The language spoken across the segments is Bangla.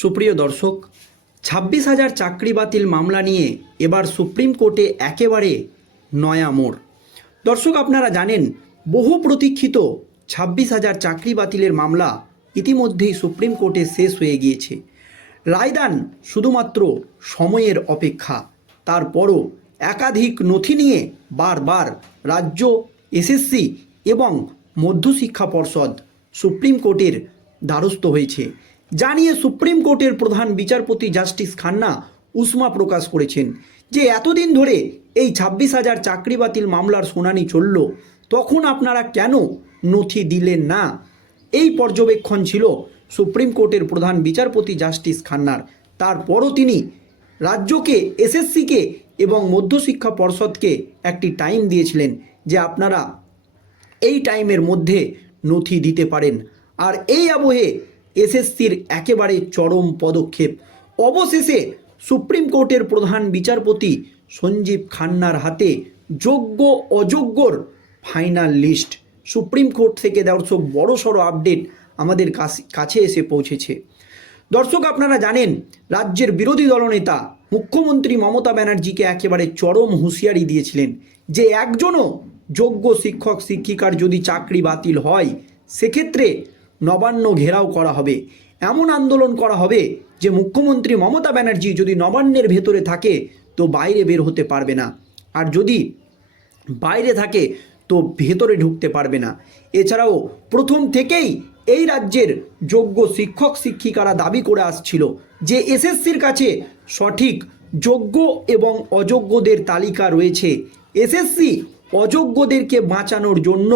সুপ্রিয় দর্শক, ছাব্বিশ হাজার চাকরি বাতিল মামলা নিয়ে এবার সুপ্রিম কোর্টে একেবারে নয়া মোড়। দর্শক, আপনারা জানেন, বহু প্রতীক্ষিত ছাব্বিশ হাজার চাকরি বাতিলের মামলা ইতিমধ্যেই সুপ্রিম কোর্টে শেষ হয়ে গিয়েছে। রায়দান শুধুমাত্র সময়ের অপেক্ষা, তারপরও একাধিক নথি নিয়ে বারবার রাজ্য, এসএসসি এবং মধ্যশিক্ষা পর্ষদ সুপ্রিম কোর্টের দ্বারস্থ হয়েছে। জানিয়ে সুপ্রিম কোর্টের প্রধান বিচারপতি জাস্টিস খান্না উষ্মা প্রকাশ করেছেন যে এতদিন ধরে এই ছাব্বিশ হাজার চাকরি বাতিল মামলার শুনানি চলল, তখন আপনারা কেন নথি দিলেন না? এই পর্যবেক্ষণ ছিল সুপ্রিম কোর্টের প্রধান বিচারপতি জাস্টিস খান্নার। তারপরও তিনি রাজ্যকে, এসএসসিকে এবং মধ্যশিক্ষা পর্ষদকে একটি টাইম দিয়েছিলেন যে আপনারা এই টাইমের মধ্যে নথি দিতে পারেন। আর এই আবহে এসএসসির একেবারে চরম পদক্ষেপ। অবশেষে সুপ্রিম কোর্টের প্রধান বিচারপতি সঞ্জীব খান্নার হাতে যোগ্য অযোগ্যর ফাইনাল লিস্ট। সুপ্রিম কোর্ট থেকে দর্শক বড় সড়ো আপডেট আমাদের কাছ- এসে পৌঁছেছে। দর্শক, আপনারা জানেন, রাজ্যের বিরোধী দলনেতা মুখ্যমন্ত্রী মমতা ব্যানার্জিকে একেবারে চরম হুঁশিয়ারি দিয়েছিলেন যে একজনও যোগ্য শিক্ষক, শিক্ষিকার যদি চাকরি বাতিল হয়, সেক্ষেত্রে নবান্ন ঘেরাও করা হবে। এমন আন্দোলন করা হবে যে মুখ্যমন্ত্রী মমতা ব্যানার্জি যদি নবান্নের ভেতরে থাকে, তো বাইরে বের হতে পারবে না। আর যদি বাইরে থাকে, তো ভেতরে ঢুকতে পারবে না। এছাড়াও প্রথম থেকেই এই রাজ্যের যোগ্য শিক্ষক, শিক্ষিকারা দাবি করে আসছিল যে এসএসসির কাছে সঠিক যোগ্য এবং অযোগ্যদের তালিকা রয়েছে। এসএসসি অযোগ্যদেরকে বাঁচানোর জন্য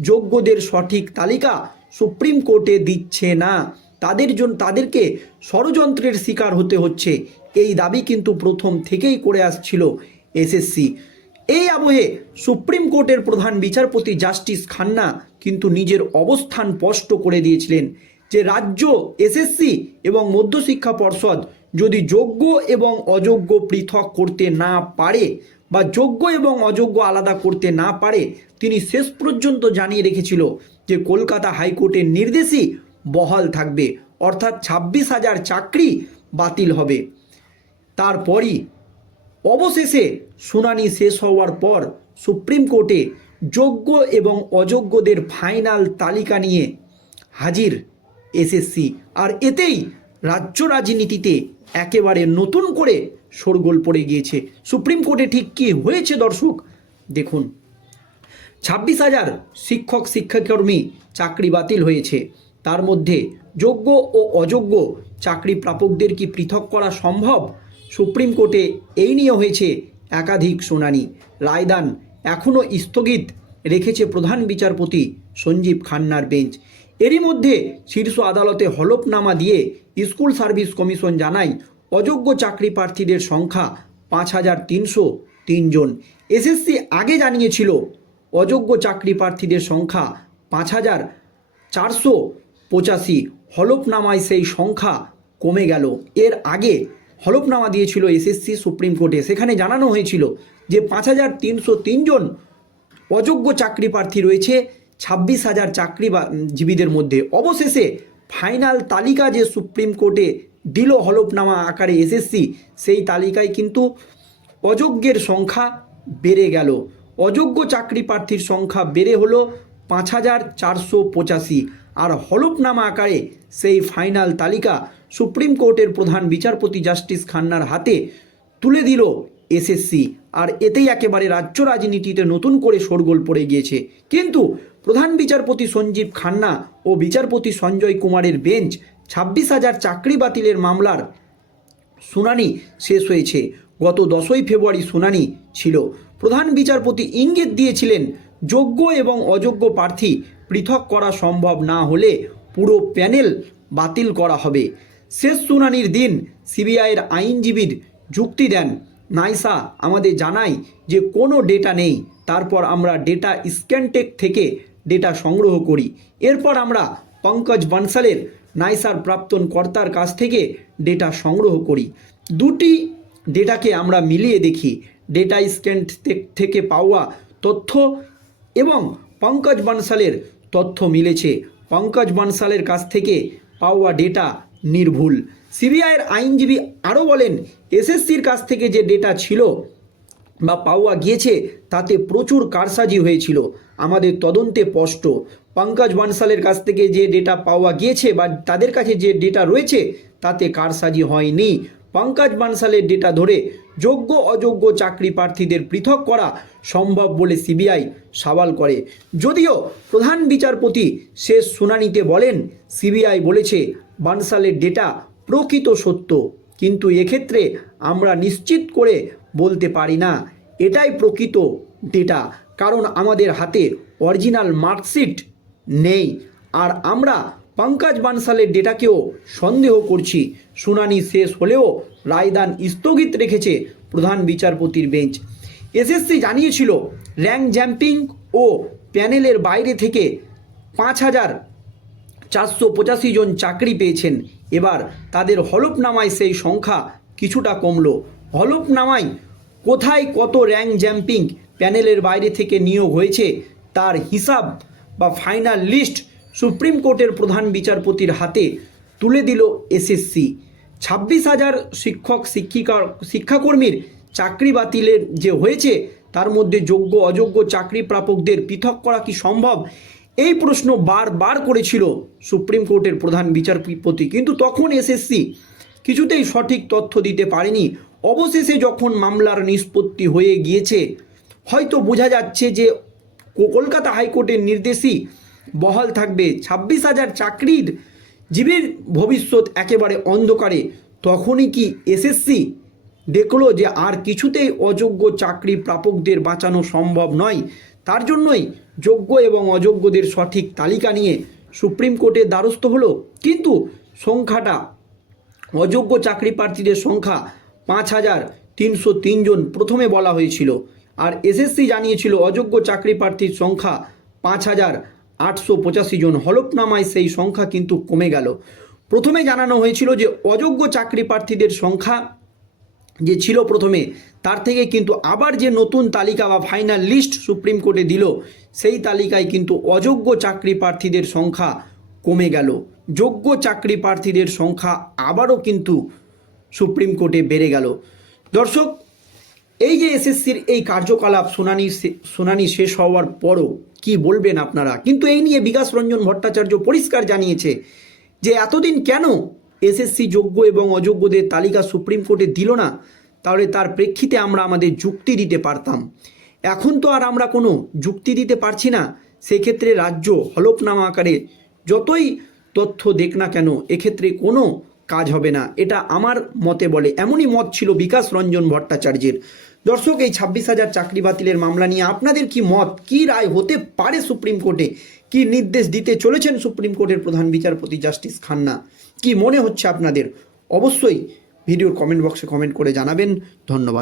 যোগ্যদের সঠিক তালিকা সুপ্রিম কোর্টে দিচ্ছে না। তাদের জন্য তাদেরকে ষড়যন্ত্রের শিকার হতে হচ্ছে। এই দাবি কিন্তু প্রথম থেকেই করে আসছিল এসএসসি। এই আবহে সুপ্রিম কোর্টের প্রধান বিচারপতি জাস্টিস খান্না কিন্তু নিজের অবস্থান স্পষ্ট করে দিয়েছিলেন যে রাজ্য এসএসসি এবং মধ্যশিক্ষা পর্ষদ যদি যোগ্য এবং অযোগ্য পৃথক করতে না পারে বা যোগ্য এবং অযোগ্য আলাদা করতে না পারে, তিনি শেষ পর্যন্ত জানিয়ে রেখেছিল যে কলকাতা হাইকোর্টের নির্দেশই বহাল থাকবে, অর্থাৎ ছাব্বিশ হাজার চাকরি বাতিল হবে। তারপরই অবশেষে শুনানি শেষ হওয়ার পর সুপ্রিম কোর্টে যোগ্য এবং অযোগ্যদের ফাইনাল তালিকা নিয়ে হাজির এসএসসি। আর এতেই রাজ্য রাজনীতিতে একেবারে নতুন করে শোরগোল পড়ে গিয়েছে। সুপ্রিম কোর্টে ঠিক কী হয়েছে দর্শক, দেখুন। ছাব্বিশ হাজার শিক্ষক, শিক্ষাকর্মী চাকরি বাতিল হয়েছে। তার মধ্যে যোগ্য ও অযোগ্য চাকরি প্রাপকদের কি পৃথক করা সম্ভব? সুপ্রিম কোর্টে এই নিয়ে হয়েছে একাধিক শুনানি। রায়দান এখনও স্থগিত রেখেছে প্রধান বিচারপতি সঞ্জীব খান্নার বেঞ্চ। এরই মধ্যে শীর্ষ আদালতে হলফনামা দিয়ে স্কুল সার্ভিস কমিশন জানায়, অযোগ্য চাকরি প্রার্থীদের সংখ্যা পাঁচ হাজার তিনশো তিনজন। এসএসসি আগে জানিয়েছিল অযোগ্য চাকরি প্রার্থীদের সংখ্যা পাঁচ হাজার চারশো পঁচাশি। হলফনামায় সেই সংখ্যা কমে গেল। এর আগে হলফনামা দিয়েছিল এসএসসি সুপ্রিম কোর্টে। সেখানে জানানো হয়েছিল যে পাঁচ হাজার তিনশো তিনজন অযোগ্য চাকরি প্রার্থী রয়েছে। ছাব্বিশ হাজার চাকরি জীবীদের মধ্যে। অবশেষে ফাইনাল তালিকা যে সুপ্রিম কোর্টে দিল হলফনামা আকারে এসএসসি, সেই তালিকায় কিন্তু অযোগ্যের সংখ্যা বেড়ে গেল। অযোগ্য চাকরি প্রার্থীর সংখ্যা বেড়ে হলো পাঁচ হাজার চারশো পঁচাশি। আর হলফনামা আকারে সেই ফাইনাল তালিকা সুপ্রিম কোর্টের প্রধান বিচারপতি জাস্টিস খান্নার হাতে তুলে দিল এসএসসি। আর এতেই একেবারে রাজ্য রাজনীতিতে নতুন করে শোরগোল পড়ে গিয়েছে। কিন্তু প্রধান বিচারপতি সঞ্জীব খান্না ও বিচারপতি সঞ্জয় কুমারের বেঞ্চ ছাব্বিশ হাজার চাকরি বাতিলের মামলার শুনানি শেষ হয়েছে। গত দশই ফেব্রুয়ারি শুনানি ছিল। প্রধান বিচারপতি ইঙ্গিত দিয়েছিলেন, যোগ্য এবং অযোগ্য প্রার্থী পৃথক করা সম্ভব না হলে পুরো প্যানেল বাতিল করা হবে। শেষ শুনানির দিন সিবিআইয়ের আইনজীবীর যুক্তি দেন, নাইসা আমাদের জানায় যে কোনো ডেটা নেই, তারপর আমরা ডেটা স্ক্যানটেক থেকে ডেটা সংগ্রহ করি। এরপর আমরা পঙ্কজ বনসালের, নাইসার প্রাক্তন কর্তার কাছ থেকে ডেটা সংগ্রহ করি। দুটি ডেটাকে আমরা মিলিয়ে দেখি। ডেটা স্ট্যান্ড থেকে পাওয়া তথ্য এবং পঙ্কজ বনসালের তথ্য মিলেছে। পঙ্কজ বনসালের কাছ থেকে পাওয়া ডেটা নির্ভুল। সিবিআইয়ের আইনজীবী আরও বলেন, এসএসসির কাছ থেকে যে ডেটা ছিল বা পাওয়া গিয়েছে, তাতে প্রচুর কারসাজি হয়েছিল। আমাদের তদন্তে স্পষ্ট। পঙ্কজ বানসালের কাছ থেকে যে ডেটা পাওয়া গিয়েছে বা তাদের কাছে যে ডেটা রয়েছে, তাতে কারসাজি হয়নি। পঙ্কজ বানসালের ডেটা ধরে যোগ্য অযোগ্য চাকরি প্রার্থীদের পৃথক করা সম্ভব বলে সিবিআই সওয়াল করে। যদিও প্রধান বিচারপতি শেষ শুনানিতে বলেন, সিবিআই বলেছে বানসালের ডেটা প্রকৃত সত্য, কিন্তু এক্ষেত্রে আমরা নিশ্চিত করে বলতে পারি না। এটাই প্রকৃত ডেটা, কারণ আমাদের হাতে অরিজিনাল মার্কশিট নেই। আর আমরা পঙ্কজ বানসালের ডেটাকেও সন্দেহ করছি। শুনানি শেষ হলেও রায়দান স্থগিত রেখেছে প্রধান বিচারপতির বেঞ্চ। এসএসসি জানিয়েছিল, র্যাঙ্ক জ্যাম্পিং ও প্যানেলের বাইরে থেকে পাঁচ হাজার চারশো পঁচাশি জন চাকরি পেয়েছেন। এবার তাদের হলফনামায় সেই সংখ্যা কিছুটা কমল। হলফনামায় কোথায় কত র্যাঙ্ক জ্যাম্পিং প্যানেলের বাইরে থেকে নিয়োগ হয়েছে তার হিসাব বা ফাইনাল লিস্ট সুপ্রিম কোর্টের প্রধান বিচারপতির হাতে তুলে দিল এসএসসি। ছাব্বিশ হাজার শিক্ষক, শিক্ষিকা, শিক্ষাকর্মীর চাকরি বাতিলের যে হয়েছে, তার মধ্যে যোগ্য, অযোগ্য চাকরি প্রাপকদের পৃথক করা কি সম্ভব? এই প্রশ্ন বারবার করেছিল সুপ্রিম কোর্টের প্রধান বিচারপতি। কিন্তু তখন এসএসসি কিছুতেই সঠিক তথ্য দিতে পারেনি। অবশেষে যখন মামলার নিষ্পত্তি হয়ে গিয়েছে, হয়তো বোঝা যাচ্ছে যে কলকাতা হাইকোর্টের নির্দেশই বহাল থাকবে। ছাব্বিশ হাজার চাকরির জীবের ভবিষ্যৎ একেবারে অন্ধকারে। তখনই কি এসএসসি দেখল যে আর কিছুতেই অযোগ্য চাকরি প্রাপকদের বাঁচানো সম্ভব নয়। তার জন্যই যোগ্য এবং অযোগ্যদের সঠিক তালিকা নিয়ে সুপ্রিম কোর্টের দ্বারস্থ হলো। কিন্তু সংখ্যাটা, অযোগ্য চাকরি প্রার্থীদের সংখ্যা পাঁচ হাজার তিনশো তিনজন প্রথমে বলা হয়েছিল। আর এসএসসি জানিয়েছিল, অযোগ্য চাকরি প্রার্থীর সংখ্যা পাঁচ হাজার আটশো পঁচাশি জন হলফনামায় সেই সংখ্যা কিন্তু কমে গেল। প্রথমে জানানো হয়েছিল যে অযোগ্য চাকরি প্রার্থীদের সংখ্যা যে ছিল প্রথমে, তার থেকে কিন্তু আবার যে নতুন তালিকা বা ফাইনাল লিস্ট সুপ্রিম কোর্টে দিল, সেই তালিকায় কিন্তু অযোগ্য চাকরি প্রার্থীদের সংখ্যা কমে গেল। যোগ্য চাকরি প্রার্থীদের সংখ্যা আবারও কিন্তু সুপ্রিম কোর্টে বেড়ে গেল। দর্শক এই যে এসএসসির এই কার্যকলাপ শুনানি শুনানি শেষ হওয়ার পরও কি বলবেন আপনারা? কিন্তু এই নিয়ে বিকাশ রঞ্জন ভট্টাচার্য পরিষ্কার জানিয়েছে যে এতদিন কেন এসএসসি যোগ্য এবং অযোগ্যদের তালিকা সুপ্রিম কোর্টে দিল না? তাহলে তার প্রেক্ষিতে আমরা আমাদের যুক্তি দিতে পারতাম। এখন তো আর আমরা কোনো যুক্তি দিতে পারছি না। সেক্ষেত্রে রাজ্য হলফনামা আকারে যতই তথ্য দেখ না কেন, এক্ষেত্রে কোনো কাজ হবে না। এটা আমার মতে বলে। এমনই মত ছিল বিকাশ রঞ্জন ভট্টাচার্যের। দর্শক, এই ছাব্বিশ হাজার চাকরি বাতিলের মামলা নিয়ে আপনাদের কি মত? কি রায় হতে পারে সুপ্রিম কোর্টে? কি নির্দেশ দিতে চলেছেন সুপ্রিম কোর্টের প্রধান বিচারপতি জাস্টিস খান্না? কি মনে হচ্ছে আপনাদের? অবশ্যই ভিডিওর কমেন্ট বক্সে কমেন্ট করে জানাবেন। ধন্যবাদ।